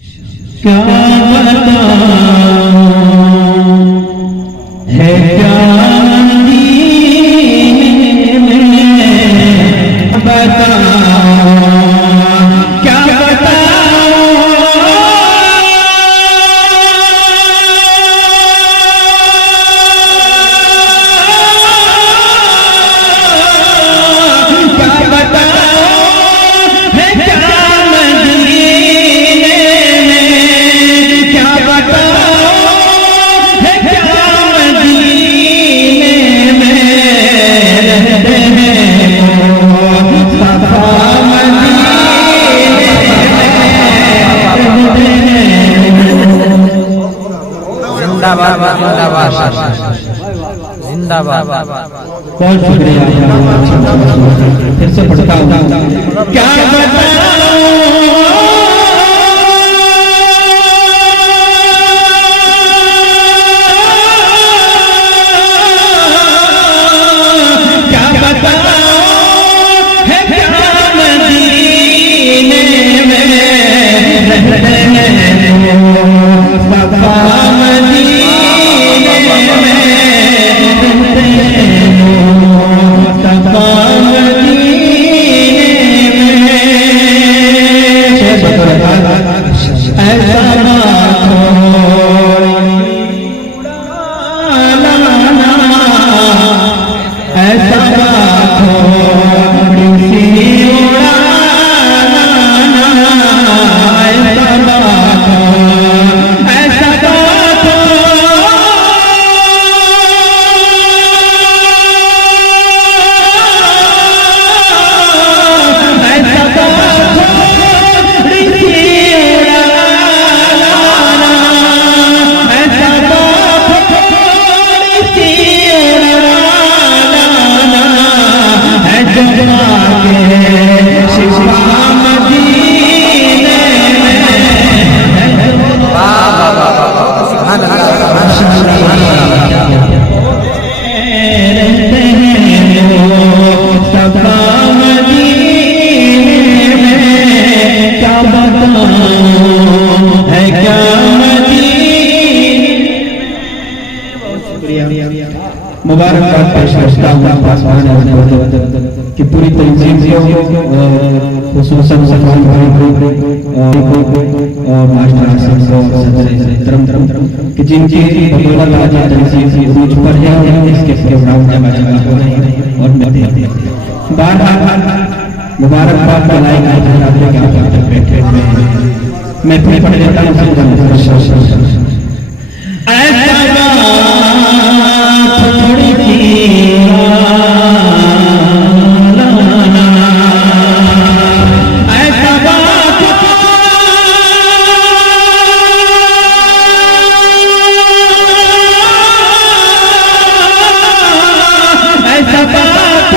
क्या बताऊं है क्या दीन में बताऊं, क्या बताऊं है क्या मदीने में, क्या बताऊं है क्या मदीने में रहते हैं सफा मदीने जिंदाबाद जिंदाबाद जिंदाबाद। बहुत शुक्रिया, फिर से पढ़ता हूँ। क्या मुबारकबाद पेश करता हूँ कि पूरी तंजीम खुसूसन सलमान भाई और मास्टर आसिफ कि जिनकी बदौलत आज तंजीम उरूज पर है, इसके प्रोग्राम जगह जगह हो रहे हैं और बार-बार मुबारकबाद बनाई गई जनाब के आप तक बैठे हुए हैं। मैं फिर पढ़ लेता हूँ। थोड़ी सी ऐसा बात ऐसा बात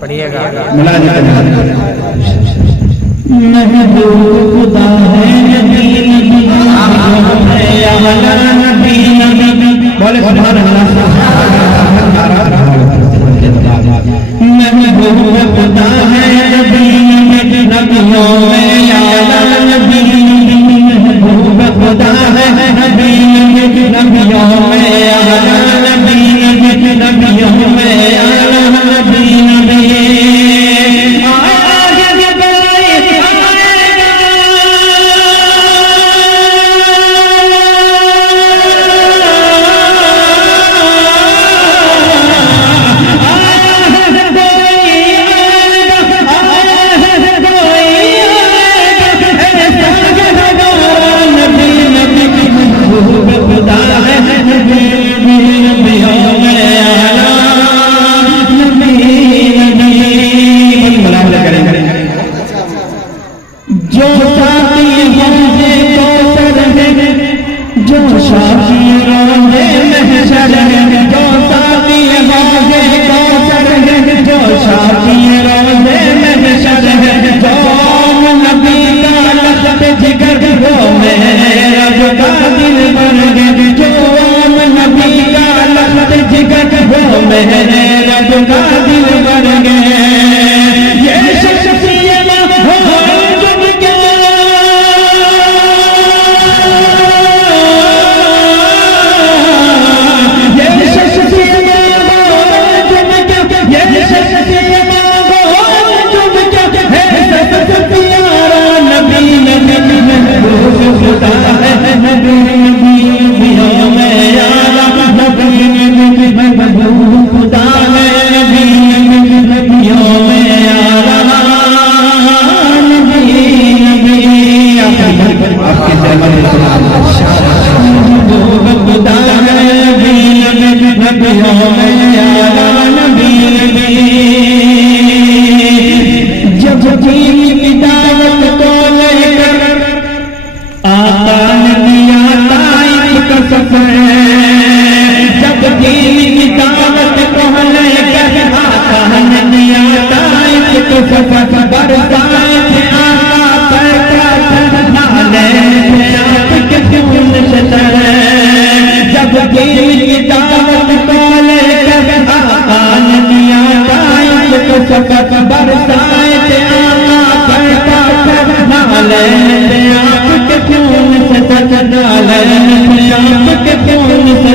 पढ़िएगा। महबूब खुदा है नबी नबी या वाला नबी नबी बोले सुभान अल्लाह। महबूब खुदा है नबी नबी नबियों में या वाला नबी महबूब खुदा है नबी नबी नबियों में या वाला नबी नबियों में या वाला नबी रब का दिल भर गए ये शख्सियत हो जुब क्या ये शख्सियत हो जुब क्या ये शख्सियत हो जुब क्या है सबसे प्यारा नबी नबी महबूब खुदा है नबी नबी नबियों में यारा नबी नबी महबूब खुदा है नबी नबी नबियों में यारा नबी नबी आपकी जमात महबूब खुदा है नबी नबी नबियों में यारा नबी नबी जब दीन की दावत को लेकर आका नबी आता का सफर जब दीन की दावत को लेकर आका नबी आता का सफर बरसाए थे आका पैदा नाले थे आपके खून से तरे जब दीन की दावत को लेकर आका नबी आता का सफर बरसाए थे आका पैदा नाले थे आपके खून से सच नाले थे आपके खून से